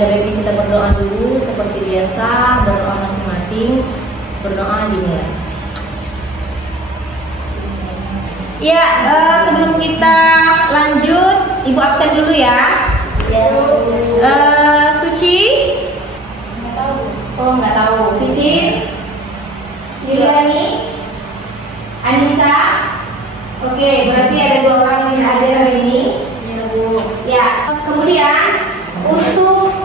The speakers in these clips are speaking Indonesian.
ada baiknya kita berdoa dulu seperti biasa, berdoa masing-masing, berdoa dimulai. Ya, sebelum kita lanjut, Ibu absen dulu ya. Suci? Nggak tahu. Oh, nggak tahu. Titin? Yuliani? Anissa? Oke, berarti ada 2 orang yang hadir hari ini. Ya, Bu. Ya, kemudian untuk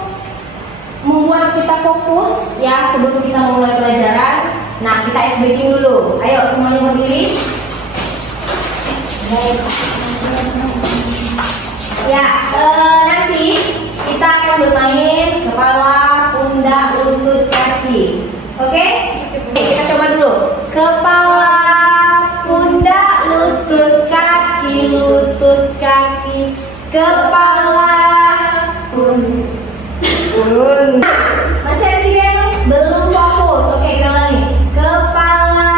membuat kita fokus ya sebelum kita memulai pelajaran, nah kita ice breaking dulu. Ayo semuanya berdiri. Ya, nanti kita akan bermain kepala, pundak, lutut, kaki. Oke? Kita coba dulu. Kepala, pundak, lutut, kaki, lutut, kaki. Kepala, pundak. Masih ada yang belum fokus. Oke, kita ulangi. Kepala,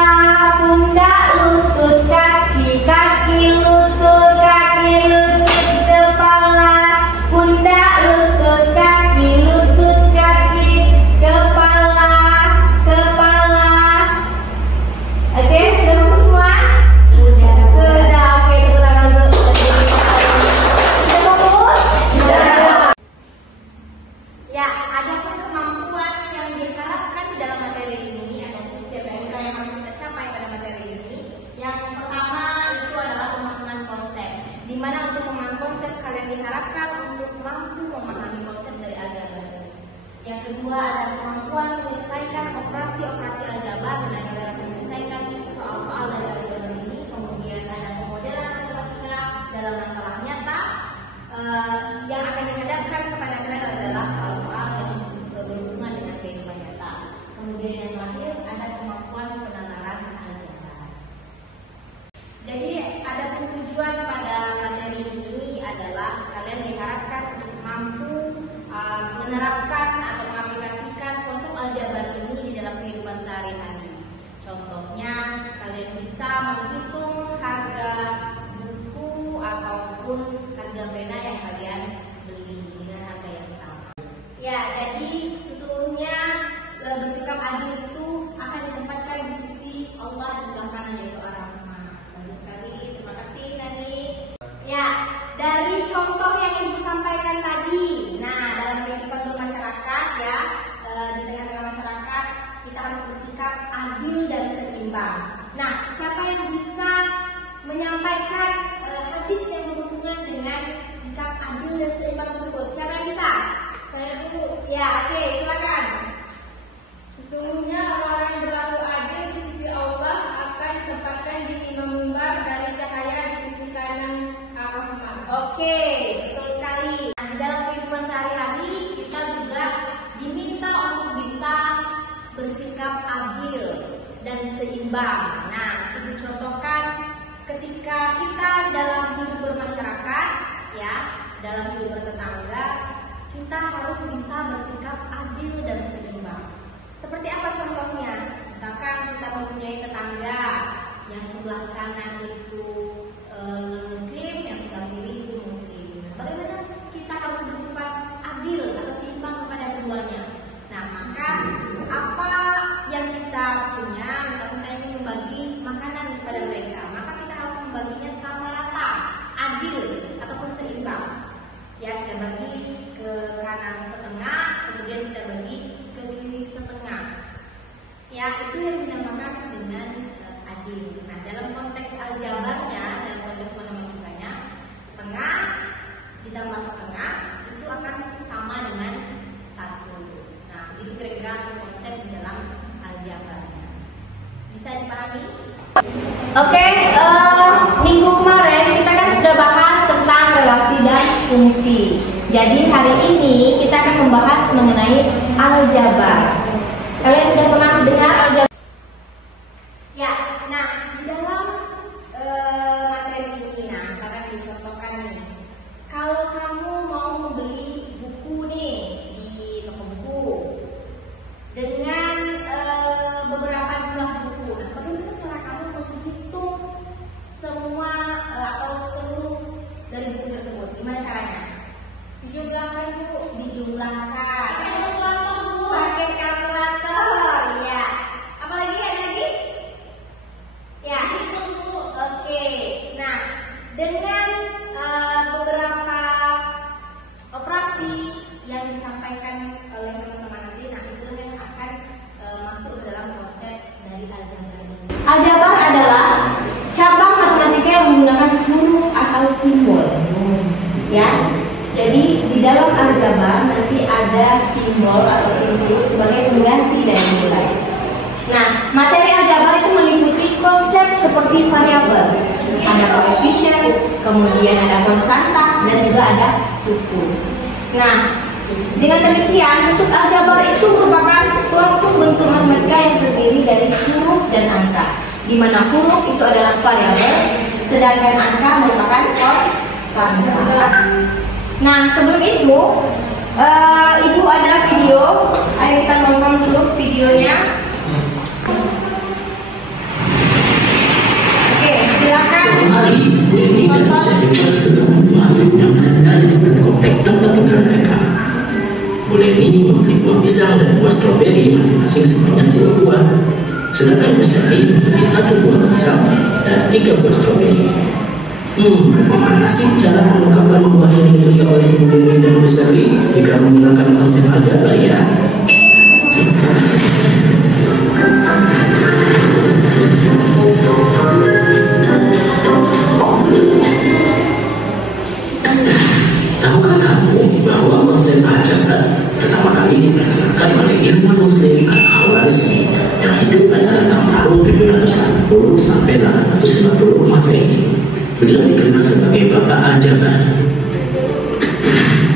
pundak, lutut, kaki, kaki, lutut, kaki, lutut, kepala, pundak, lutut, kaki, lutut, kaki, kepala, kepala. Oke, sudah fokus semua? Sudah. Oke, tepuk tangan untuk sudah fokus? Sudah. Ya, ada kemampuan yang diharapkan di dalam materi ini atau CPNK yang harus kita capai pada materi ini. Yang pertama itu adalah pemahaman konsep. Di mana untuk pemahaman konsep kalian diharapkan untuk mampu memahami konsep dari aljabar. Yang kedua ada kemampuan menyelesaikan operasi-operasi aljabar dan dalam menyelesaikan soal-soal dari aljabar ini. Kemudian ada pemodelan matematika dalam masalah nyata. Yang akan dihadapkan kepada kalian adalah soal-soal yang berhubungan dengan kehidupan nyata. Kemudian yang terakhir ada kemampuan penataran aljabar. Jadi ada tujuan pada materi ini adalah kalian diharapkan untuk mampu menerapkan atau mengaplikasikan konsep aljabar ini di dalam kehidupan sehari-hari. Contohnya kalian bisa menghitung harga buku ataupun harga pena yang kalian beli dengan harga yang sama. Ya, jadi sesungguhnya bersikap adil itu akan ditempatkan di sisi Allah di sebelah kanan yaitu Ar-Rahman. Bagus sekali, terima kasih Nani. Ya, dari contoh yang Ibu sampaikan tadi, nah dalam kehidupan bermasyarakat ya, di tengah-tengah masyarakat kita harus bersikap adil dan seimbang. Nah, siapa yang bisa menyampaikan hadis yang berhubungan dengan sikap adil dan seimbang tersebut? Siapa yang bisa? Saya Bu. Ya, oke, silakan. Sesungguhnya orang yang berlaku adil di sisi Allah akan ditempatkan di imam mimbar dari cahaya di sisi kanan Ar-Rahman. Oke, betul sekali. Nah, di dalam kehidupan sehari-hari kita juga diminta untuk bisa bersikap adil dan seimbang. Nah, itu contohkan ketika kita dalam hidup bermasyarakat, ya, dalam hidup bertetangga, kita harus bisa bersikap adil dan seimbang. Seperti apa contohnya? Misalkan kita mempunyai tetangga yang sebelah kanan itu Muslim, yang sebelah kiri itu Muslim. Bagaimana kita harus bersifat adil atau seimbang kepada keduanya? Nah, maka apa yang kita punya, misalkan kita ingin membagi makanan kepada mereka, maka kita harus membaginya sama rata, adil ataupun seimbang. Ya, kita bagi ke kanan setengah, kemudian kita bagi ke kiri setengah. Ya, itu yang dinamakan dengan adil. Nah, dalam konteks aljabarnya, dalam konteks matematikanya, setengah ditambah setengah itu akan sama dengan 1. Nah, itu kira-kira konsep di dalam aljabarnya. Bisa dipahami? Oke, minggu kemarin kita kan sudah bahas tentang relasi dan fungsi. Jadi hari ini kita akan membahas mengenai aljabar. Kalian sudah pernah dengar aljabar? Ya, nah di dalam materi ini, nah misalkan dicontohkan nih, kalau kamu mau membeli buku nih di toko buku dengan beberapa jumlah buku, nah bagaimana cara kamu menghitung semua atau seluruh dari buku tersebut? Gimana caranya? Dijumlahkan Bu. Dijumlahkan. soal simbol. Ya. Jadi di dalam aljabar nanti ada simbol atau huruf sebagai pengganti dari nilai. Nah, materi aljabar itu meliputi konsep seperti variabel, ada koefisien, kemudian ada konstanta, dan juga ada suku. Nah, dengan demikian bentuk aljabar itu merupakan suatu bentuk matematika yang terdiri dari huruf dan angka, di mana huruf itu adalah variabel, sedangkan angka merupakan konstanta. Nah, sebelum itu, Ibu ada video. Ayo kita nonton dulu videonya. Oke, silakan. Suatu hari, Dewi dan Musyawarah ketemu yang berada di depan komplek tempat tinggal mereka. Bu Leni membeli buah pisang dan buah stroberi masing-masing sebanyak 2 buah. Sedangkan Bu Sari membeli 1 buah pisang dan 3 buah stroberi. Bagaimana sih cara mengungkapkan buah yang dibeli oleh Bu Leni dan Bu Sari jika menggunakan konsep aljabar ya? Tahukah kamu bahwa konsep aljabar pertama kali diperkenalkan oleh ilmuwan Muslim Al-Khawarizmi yang hidup pada tahun 780 sampai 850 Masehi? Beliau dikenal sebagai Bapak Aljabar.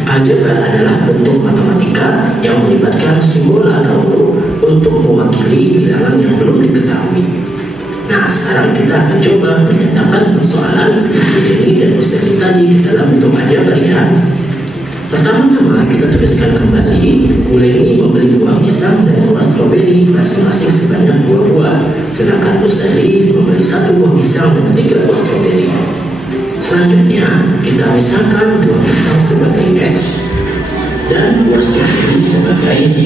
Aljabar adalah bentuk matematika yang melibatkan simbol atau huruf untuk mewakili bilangan yang belum diketahui. Nah, sekarang kita akan coba menyatakan persoalan ini dan Ustaz tadi ke dalam bentuk aljabar ya. Pertama-tama kita tuliskan kembali, Bu Leni membeli buah pisang dan buah stroberi masing-masing sebanyak 2 buah, sedangkan Bu Sari membeli 1 buah pisang dan 3 buah stroberi. Selanjutnya kita misalkan buah pisang sebagai X dan buah stroberi sebagai Y,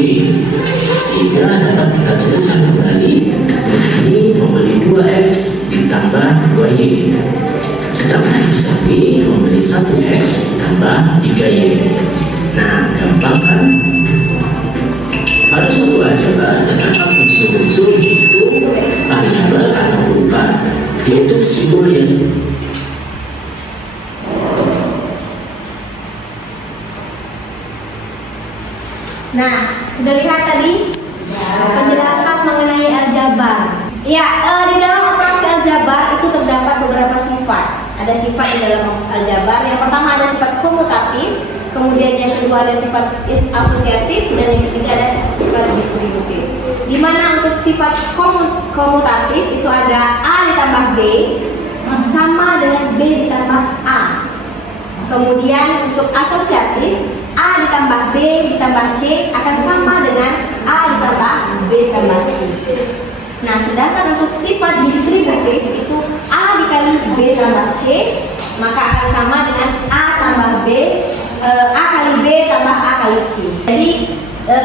sehingga dapat kita tuliskan kembali ini membeli 2X ditambah 2Y, sedangkan Bu Sari membeli 1X tambah 3Y. Nah, gampang kan? Pada suatu aljabar terdapat unsur-unsur yaitu variabel atau urutan, yaitu simbol yang Nah, sudah lihat tadi penjelasan mengenai aljabar. Ya, di dalam operasi aljabar itu terdapat beberapa sifat. Ada sifat di dalam aljabar. Yang pertama ada sifat komutatif, kemudian yang kedua ada sifat asosiatif, dan yang ketiga ada sifat distributif. Di mana untuk sifat komutatif itu ada A ditambah B sama dengan B ditambah A. Kemudian untuk asosiatif, A ditambah B ditambah C akan sama dengan A ditambah B tambah C. Nah, sedangkan untuk sifat distributif itu A dikali B tambah C maka akan sama dengan A tambah B, A kali B tambah A kali C. Jadi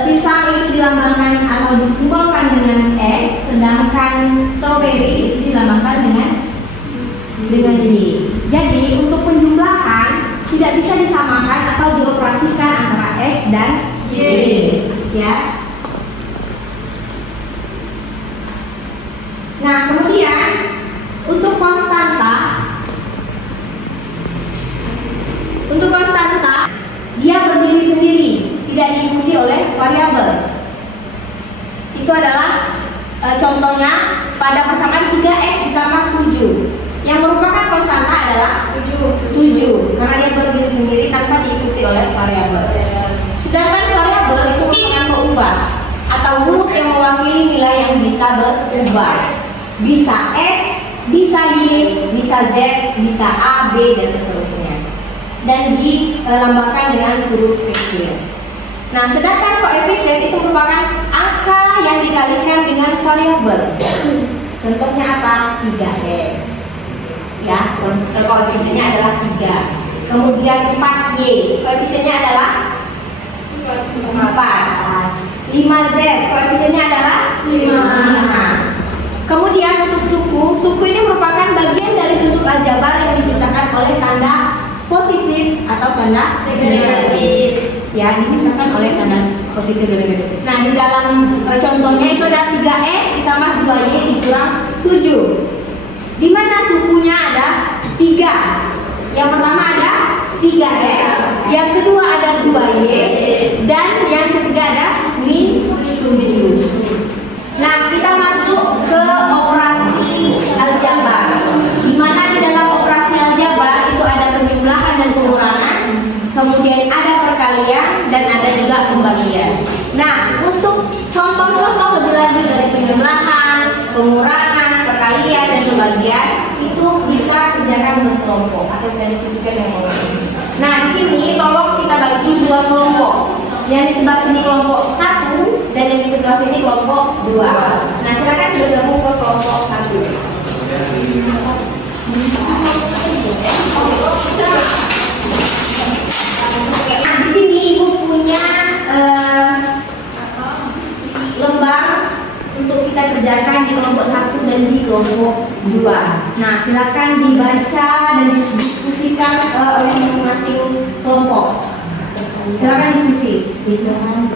pisang itu dilambangkan atau disimbolkan dengan X, sedangkan stroberi itu dilambangkan dengan Y. Jadi untuk penjumlahan tidak bisa disamakan atau dioperasikan antara X dan Y, ya. Nah, kemudian untuk konstanta dia berdiri sendiri, tidak diikuti oleh variabel. Itu adalah contohnya pada persamaan 3X ditambah 7. Yang merupakan konstanta adalah 7 karena dia berdiri sendiri tanpa diikuti oleh variabel. Sedangkan variabel itu merupakan pengubah atau huruf yang mewakili nilai yang bisa berubah. Bisa X, bisa Y, bisa Z, bisa A, B, dan seterusnya. Dan dilambangkan dengan huruf kecil. Nah, sedangkan koefisien itu merupakan angka yang dikalikan dengan variabel. Contohnya apa? 3X. Ya, koefisiennya adalah 3. Kemudian 4Y, koefisiennya adalah 4. 5Z, koefisiennya adalah 5. Kemudian untuk suku ini merupakan bagian dari bentuk aljabar yang dipisahkan oleh tanda positif atau tanda negatif. Ya, dipisahkan oleh tanda positif dan negatif. Nah, di dalam contohnya itu ada 3X ditambah 2Y dikurang 7. Di mana sukunya ada 3. Yang pertama ada 3S, yang kedua ada 2Y, dan yang ketiga ada min 7. Nah, kita masuk ke operasi aljabar. Di mana di dalam operasi aljabar itu ada penjumlahan dan pengurangan, kemudian ada perkalian dan ada juga pembagian. Nah, untuk contoh-contoh lebih lanjut dari penjumlahan, pengurangan, perkalian dan pembagian itu kita kerjakan berkelompok atau kita diskusikan dengan kelompok. Nah, di sini tolong kita bagi 2 kelompok. Yang di sebelah sini kelompok 1 dan yang di sebelah sini kelompok 2. Nah, silakan bergabung ke kelompok 1. Nah, di sini Ibu punya lembar untuk kita kerjakan di kelompok 1 dan di kelompok 2. Nah, silakan dibaca dan didiskusikan oleh masing-masing kelompok. Silakan diskusi. Nah,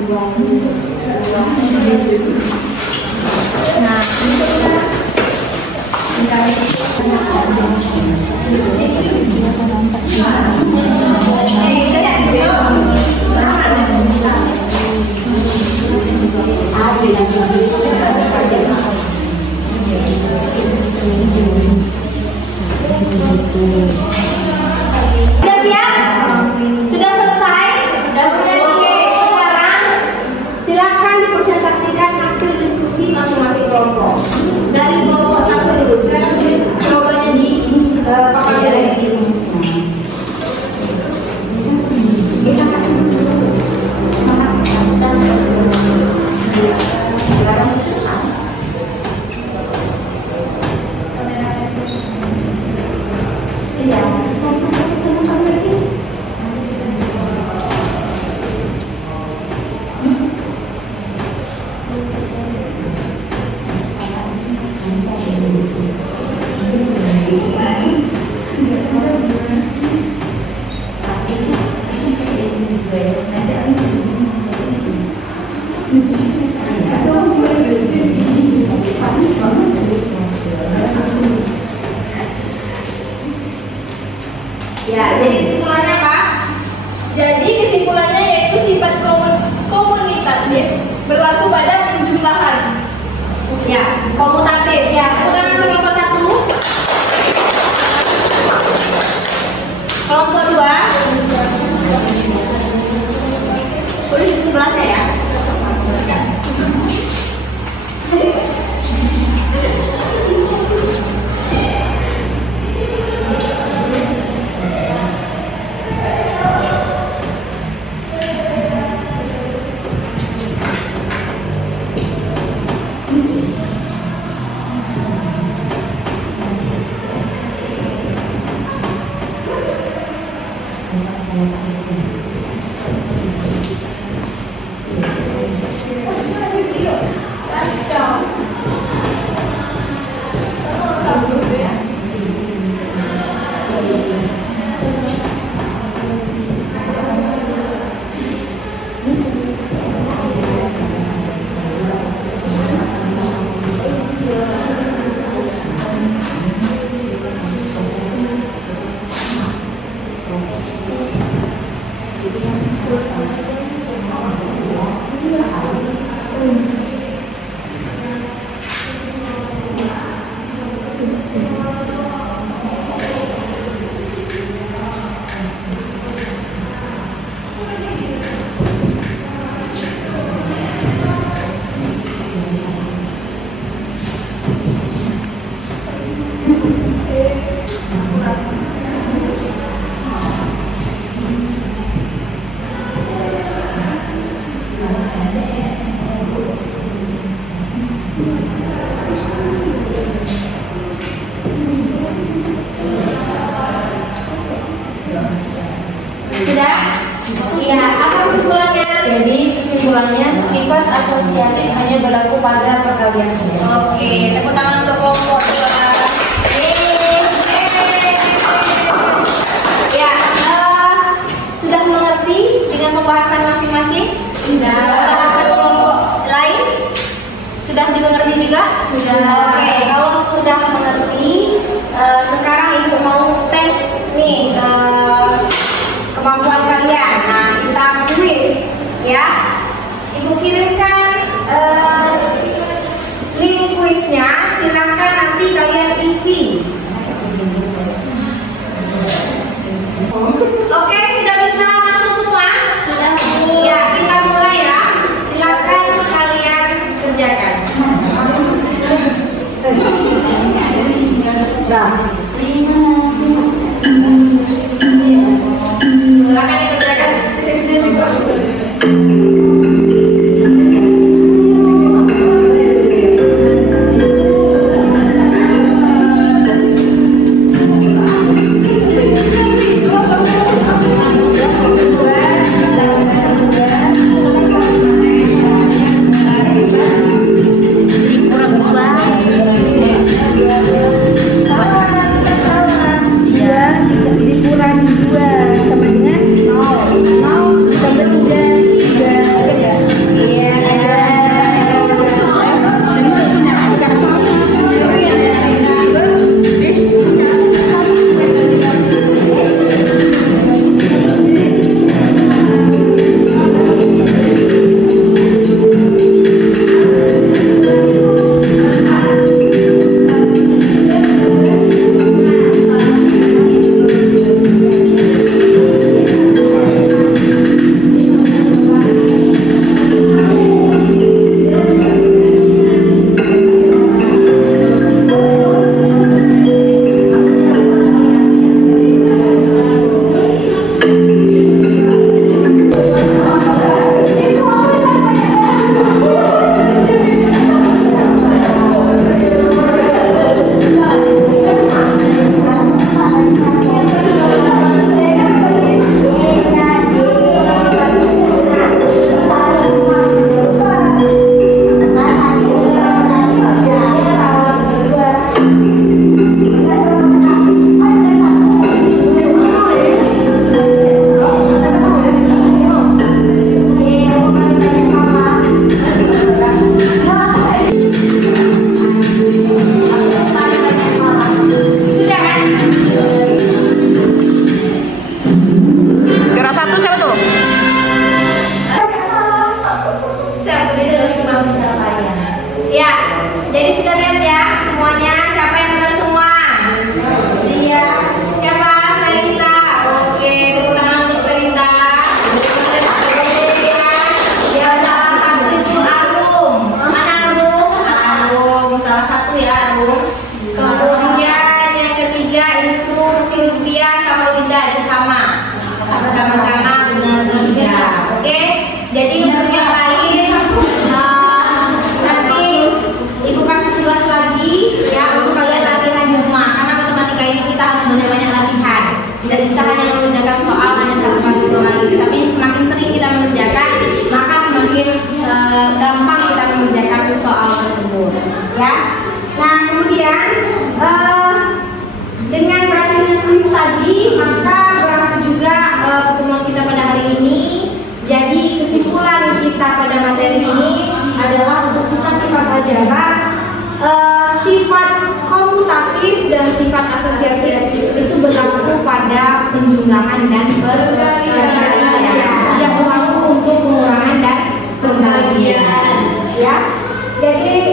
sudah siap? Sudah selesai? Sudah punya ide? Sekarang silakan dipresentasikan hasil diskusi masing-masing kelompok. Dari kelompok 1 dulu, silakan tulis jawabannya di papan dari sini. Ya, jadi kesimpulannya apa? Jadi kesimpulannya yaitu sifat komutatif berlaku pada penjumlahan. Ya, komutatif. Ya, ulangan kelompok 1. Kelompok 2. Tulis di sebelahnya ya. Sudah? Iya, apa kesimpulannya? Jadi kesimpulannya sifat asosiatif hanya berlaku pada perkalian saja. Oke, tepuk tangan untuk kelompok 2. Ya, sudah mengerti dengan pembahasan masing-masing? Sudah. Pembahasan kelompok lain? Sudah dimengerti juga? Sudah. Oke, kalau sudah mengerti, sekarang Ibu mau tes nih berbeda dari bangun pencapaian. Ya, jadi sudah lihat ya semuanya. Siapa yang benar semua? Iya. Siapa? Perita. Oke, tepuk tangan untuk Perita. Ya, salah satu itu Arum. Mana Arum? Arum, salah satu ya Arum. Kemudian yang ketiga itu Sylvia sama Linda, itu sama. Sama-sama benar tiga. Oke, jadi untuk yang lain nanti ibu kasih tugas lagi ya untuk kalian latihan di rumah, karena matematika ini kita harus banyak-banyak latihan. Tidak bisa hanya mengerjakan soal hanya satu kali dua kali, tapi semakin sering kita mengerjakan maka semakin gampang kita mengerjakan soal tersebut ya. Nah kemudian dengan berakhirnya kuis tadi maka berakhir juga pertemuan kita pada hari ini. Jadi kesimpulan kita pada materi ini adalah untuk sifat-sifat ajaran, sifat komutatif dan sifat asosiatif itu berlaku pada penjumlahan dan perkalian, tidak berlaku untuk pengurangan dan pembagian. Ya, jadi itu